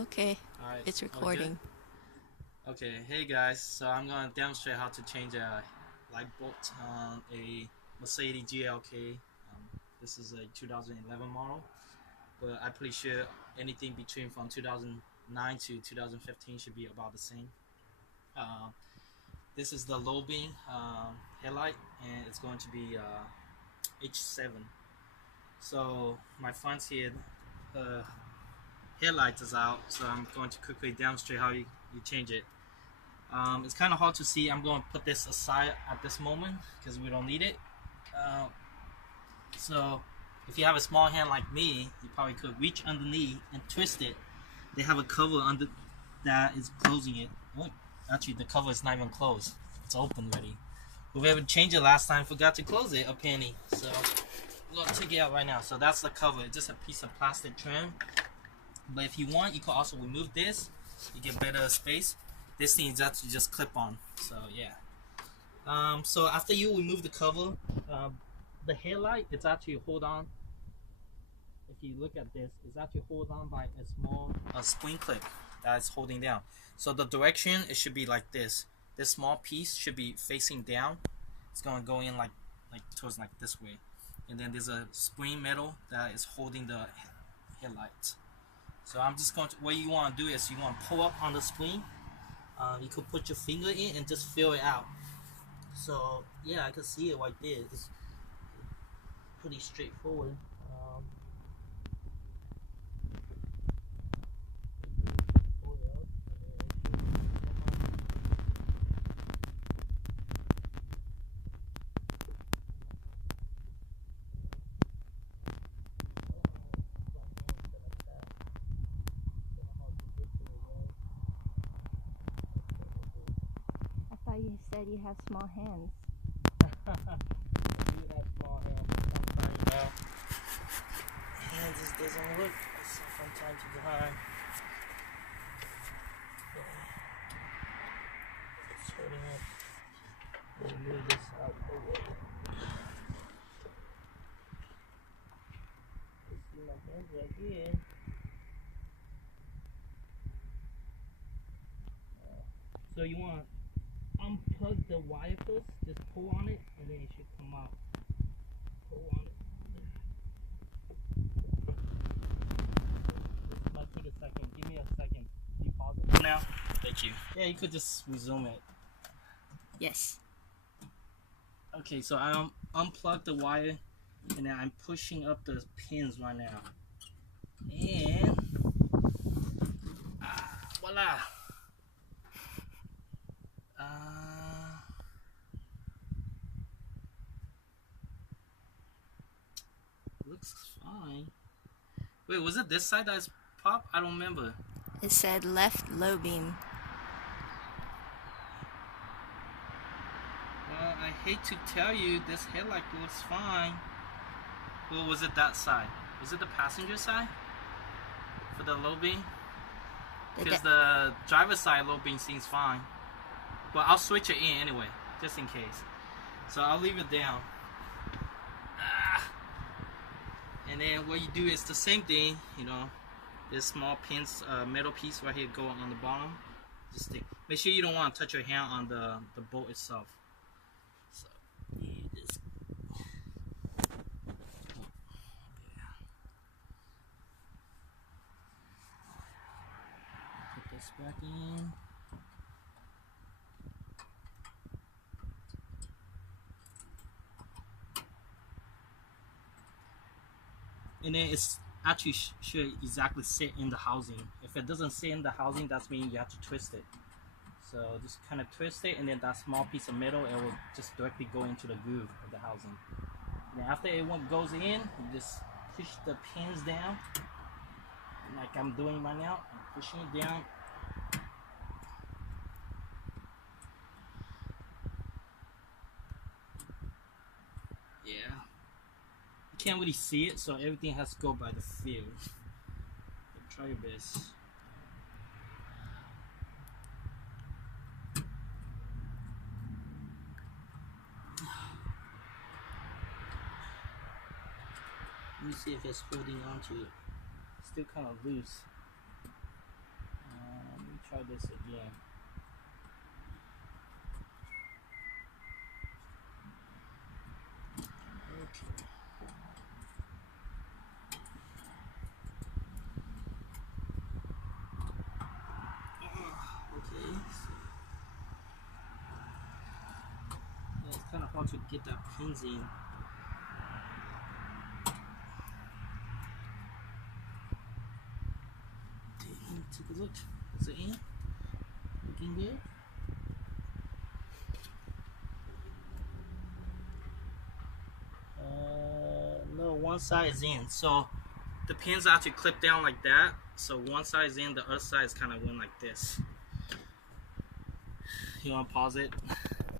Okay, Alright, it's are we good? recording. Okay, hey guys, so I'm gonna demonstrate how to change a light bulb on a Mercedes GLK. This is a 2011 model, but I'm pretty sure anything between from 2009 to 2015 should be about the same. This is the low beam headlight, and it's going to be H7. So my front here, uh, headlight is out, so I'm going to quickly demonstrate how you change it. It's kind of hard to see. I'm going to put this aside at this moment because we don't need it. Uh, so if you have a small hand like me, you probably could reach underneath and twist it. They have a cover under that is closing it. Oh, actually, the cover is not even closed. It's open already. Whoever changed it last time forgot to close it, a penny. So we're gonna take it out right now. So that's the cover. It's just a piece of plastic trim. But if you want, you can also remove this. You get better space. This thing is actually just clip on. So yeah. So after you remove the cover, the headlight, it's actually hold on. If you look at this, it's actually hold on by a small spring clip that is holding down. So the direction, it should be like this. This small piece should be facing down. It's gonna go in like towards like this way. And then there's a spring metal that is holding the headlight. So I'm just going to, what you want to do is you want to pull up on the spring. You could put your finger in and just feel it out. So yeah, I can see it right there. It's pretty straightforward. Pull it up, I thought you said you have small hands. I do have small hands, but sometimes hand just doesn't work from time to time. It's holding up. Let me move this out the way. You see my hands right here. So you want to unplug the wire first, just pull on it, and then it should come out. Pull on it. This might take a second. Give me a second. Can you pause it now? Thank you. Yeah, you could just resume it. Yes. Okay, so I unplugged the wire, and then I'm pushing up the pins right now. And voila. Looks fine. Wait, was it this side that's pop? I don't remember. It said left low beam. Well, I hate to tell you, this headlight looks fine. Well, was it that side? Was it the passenger side? For the low beam? Because the driver's side low beam seems fine. But I'll switch it in anyway, just in case. So I'll leave it down. And then what you do is the same thing, you know, this small pins, metal piece right here go on the bottom. Just stick. Make sure you don't want to touch your hand on the bolt itself. So you just put this back in. And then it's actually should exactly sit in the housing. If it doesn't sit in the housing, that's meaning you have to twist it. So just kind of twist it, and then that small piece of metal, it will just directly go into the groove of the housing. And then after it goes in, you just push the pins down, like I'm doing right now. I'm pushing it down. Yeah. Can't really see it, so everything has to go by the feel. But try your best. Let me see if it's holding on to it. It's still kind of loose. try this again. Okay. Okay. Yeah, it's kind of hard to get that pins in. Take a look. Is it in? Looking good? No, one side is in. So the pins are to clip down like that. So one side is in, the other side is kind of went like this. You want to pause it?